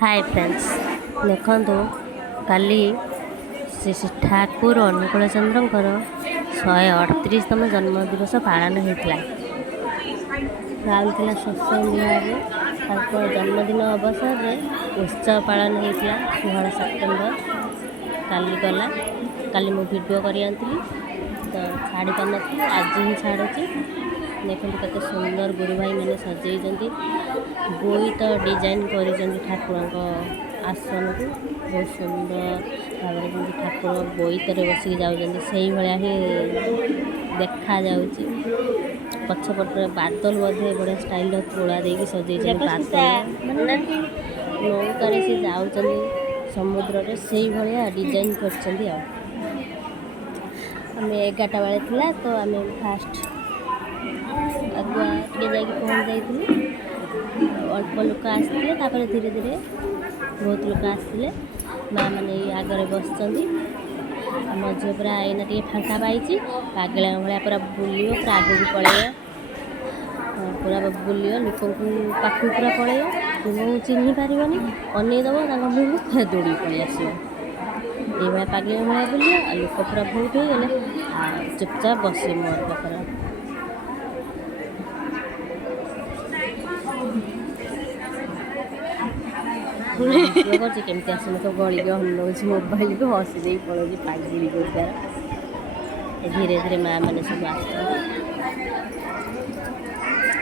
Hi friends देखु काली श्री श्री ठाकुर अनुकूल चंद्रंकर 138तम जन्मदिवस पालन होता राउरकेला सत्संग विभाग जन्मदिन अवसर में उत्सव पालन होता 16 सेप्टेम्बर काली गला काली मु वीडियो कर तो छाड़ी पार नी आज ही छाड़ी देखते केते सुंदर गुरु भाई मैंने सजेई बोईत डिजाइन कर ठाकुर आसन को बहुत सुंदर भाव ठाकुर बोईतर बसिक जाऊँच से भाया ही देखा पछपटे बादल बढ़िया स्टाइल तोड़ा दे सजे बादल नौकार से जाऊँ समुद्र से भाया डिजाइन कर आम 11टा बेले थिला तो आम फास्ट आगुआ टे पहुँच जाइए अल्प लोक आसते धीरे धीरे बहुत लोक आसते माँ मैंने आगे बस मो झील पूरा एना टे फांका पाई पागला भाया पूरा बुलियो पूरा आगे भी पलैया पूरा बुलियो लोक पाख पूरा पलैया चिन्ह पारनी अनईदेव मुझे दौड़ी पलि आस ये पागला भाया बुलियो लोक पूरा बहुत हो गले चुपचाप बस मोर पाखर केमती आस तो गड़ी के हनौच मोबाइल को हसी दे पड़ोसी पागिरी गोदार धीरे धीरे माँ मैंने सब आस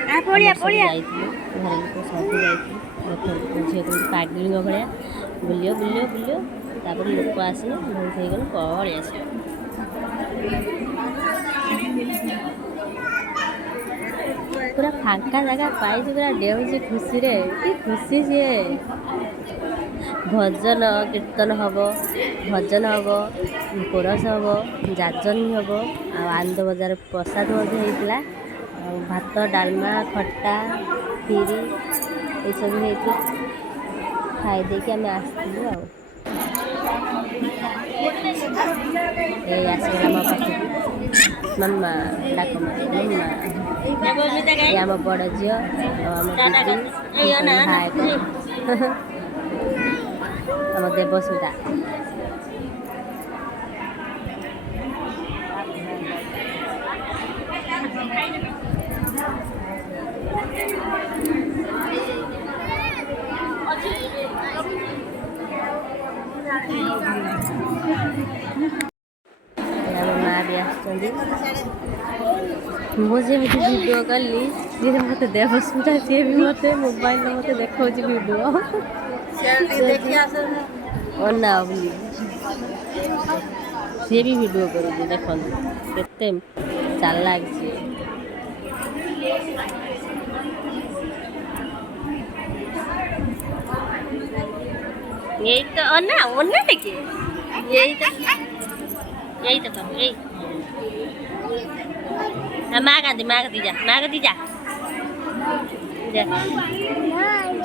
घर लोग सब झील को पागिली भाया बुलियो बुलियो बुलियो तापर लोक आसे बहुत हो गले पड़े आस पूरा फांका जगह पाई पूरा डेउची खुशी रे खुशी सी भजन कीर्तन हम भजन हम कोरस हम जाजनी हम आनंद बजार प्रसाद होता भात डालमा खट्टा खीरी ये सब होता खाई देकी आम आसलु आसगला मो पाख मम्मा डाक मम्मा ये आम बड़ झी हाय आम देवस्मिता माँ भी मुझे वीडियो कली सी मत देवस्मिता सी भी मत मोबाइल मत देखा वीडियो अना बोली सी भी वीडियो कर देखते केते चालाक सी यही तो अना अना टे यही तो करो यही माँ का दी जा माँ का दी जा जा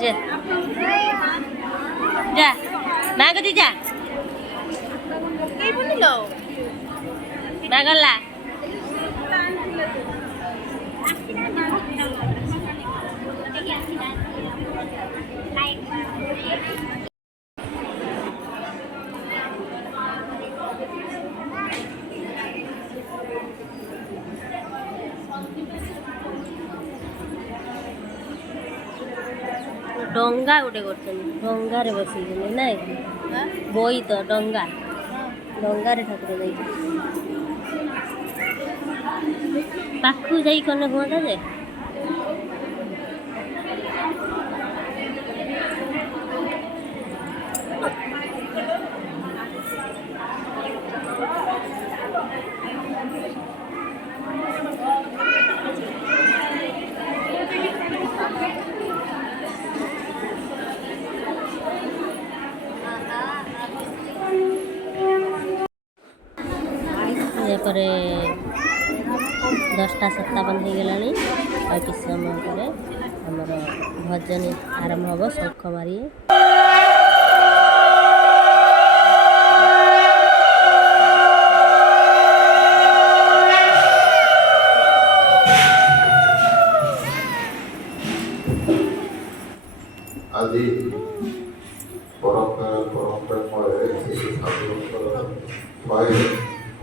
जा जा माँ का दी जा माँ गला डंगा गोटे डंगार बस ना बोई तो डंगा डंगार ठाकुर पाखु जा कने हुआ जे पर 10टा 57 हो गला और किस समय पर आमर भजन आरंभ हम शंख मारी आदि ପରମ୍ପରାମୟ ଶିଶୁ ଠାକୁରଙ୍କର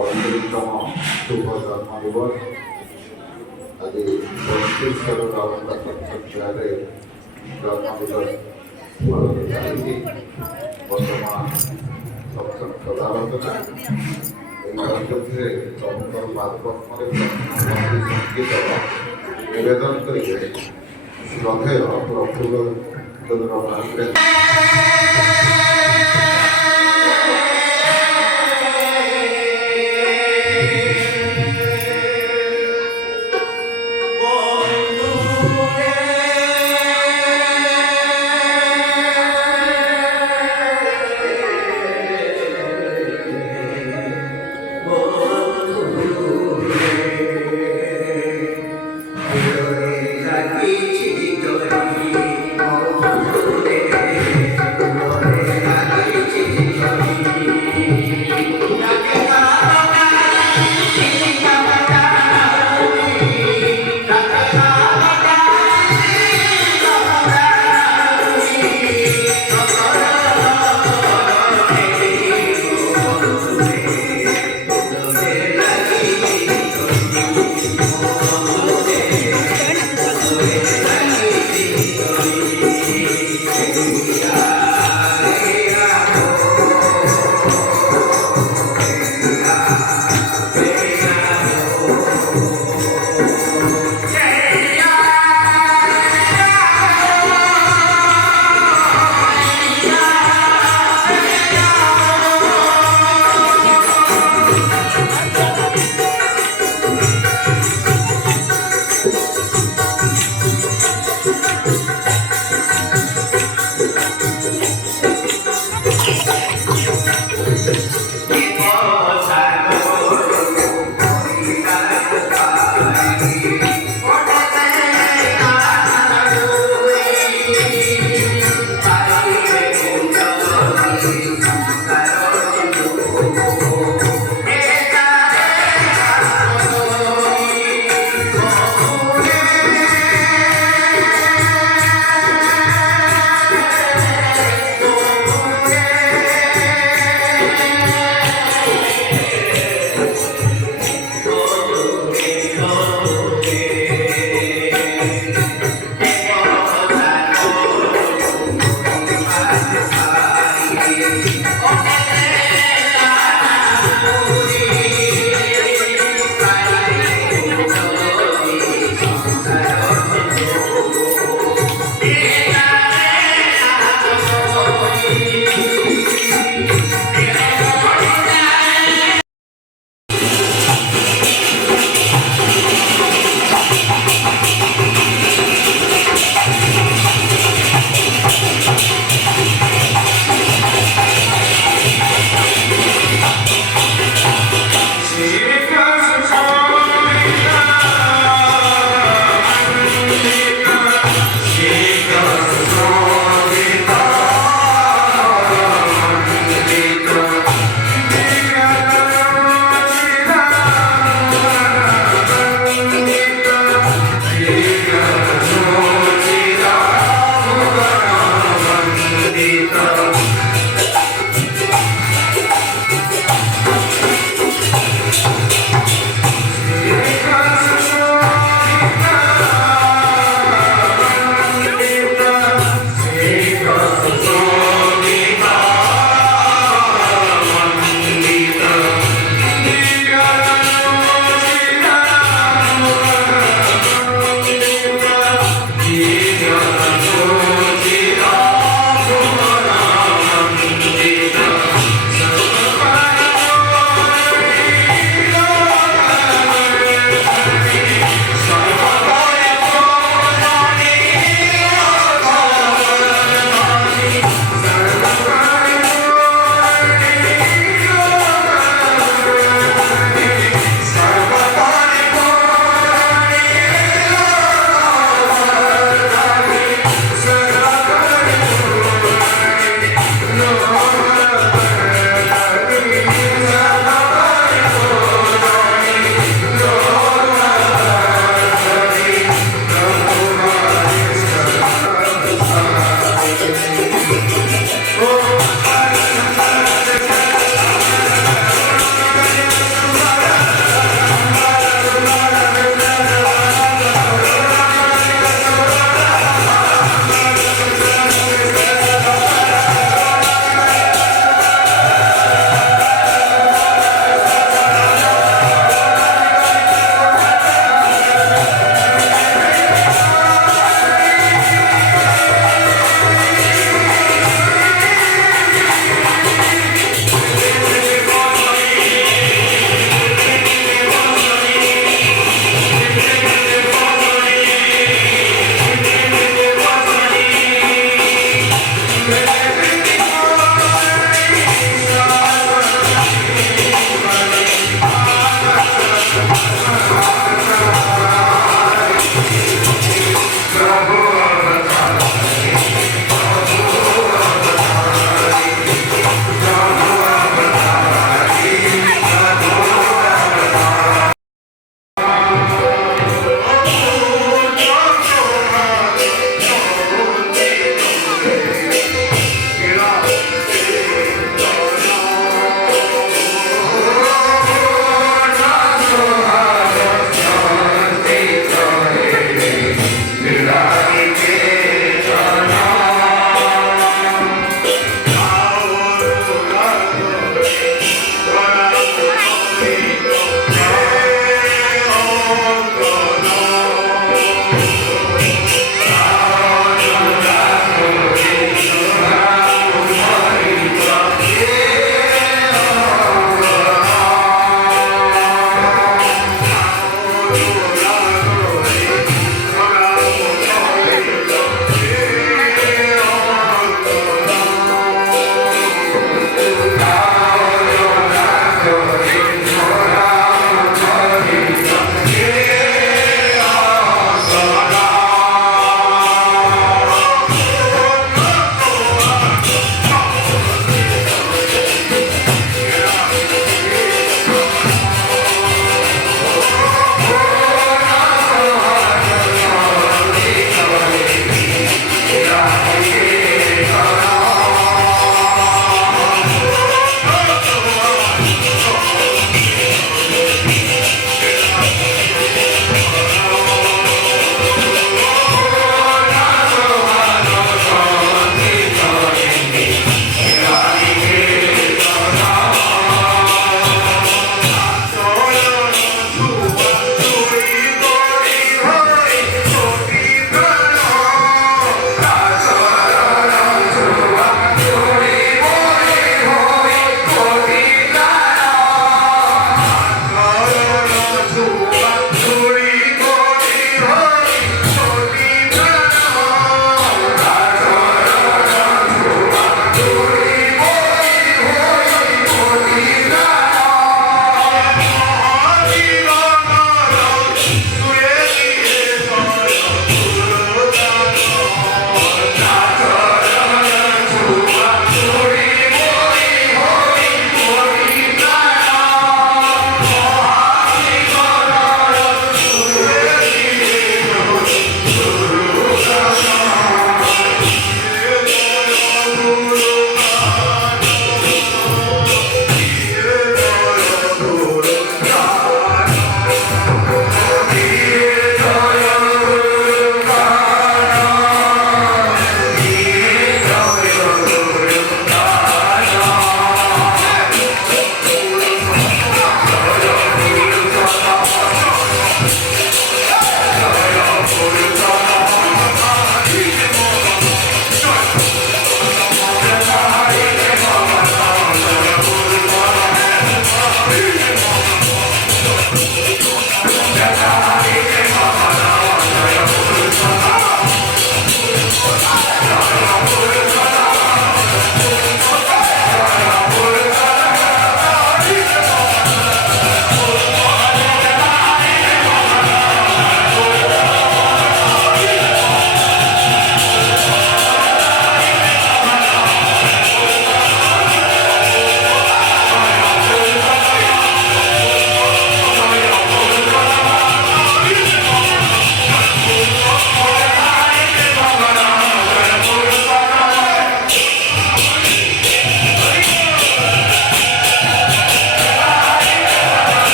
138ତମ ଶୁଭ ଜନ୍ମ ଦିବସ ଆଜି ବସ୍ତିଶ୍ୱର ରାଉଣ୍ଡ ସଂଖ୍ୟାରେ ଜନ୍ମ ଦିବସ ପାଳନ ଚାଲିଛି। ବର୍ତ୍ତମାନ ସତ୍ସଙ୍ଗ ସଦାଲୋଚନା ଏହି କାର୍ଯ୍ୟରେ ପ୍ରମୁଖ ପାଦପଦ୍ମରେ ସଙ୍ଗୀତ ନିବେଦନ କରିବେ ଶ୍ରଦ୍ଧେୟ ପ୍ରଫୁଲ୍ଲ ଚନ୍ଦ୍ର ପାଣିଗ୍ରାହୀ।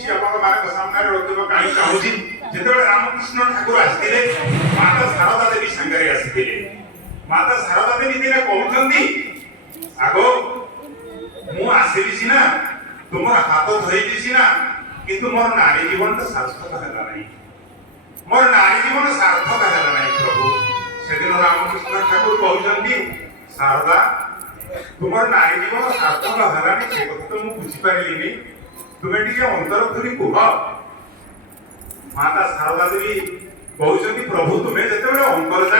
କିଛି ଆପଣମାନଙ୍କ ସାମ୍ନାରେ ରଖିବା କାହିଁ ଚାହୁଁଛି ଯେତେବେଳେ ରାମକୃଷ୍ଣ ଠାକୁର ଆସିଥିଲେ ମାତା ଶାରଦା ଦେବୀ ସାଙ୍ଗରେ ଆସିଥିଲେ ମାତା ଶାରଦା ଦେବୀ ଦିନେ କହୁଛନ୍ତି ଆଗ ମୁଁ ଆସିଲି ସିନା ତୁମର ହାତ ଧରିଛି ସିନା କିନ୍ତୁ ମୋର ନାରୀ ଜୀବନଟା ସାର୍ଥକ ହେଲା ନାହିଁ ମୋର ନାରୀ ଜୀବନ ସାର୍ଥକ ହେଲା ନାହିଁ ପ୍ରଭୁ ସେଦିନ ରାମକୃଷ୍ଣ ଠାକୁର କହୁଛନ୍ତି ଶାରଦା ତୁମର ନାରୀ ଜୀବନ ସାର୍ଥକ ହେଲାନି ସେ କଥା ତ ମୁଁ ବୁଝିପାରିଲିନି ତୁମେ ଟିକେ ଅନ୍ତର ଖୋଲି କୁହ ମାତା ଶାରଦା ଦେବୀ କହୁଛନ୍ତି ପ୍ରଭୁ ତୁମେ ଯେତେବେଳେ ଅନ୍ତର୍ଯାମୀ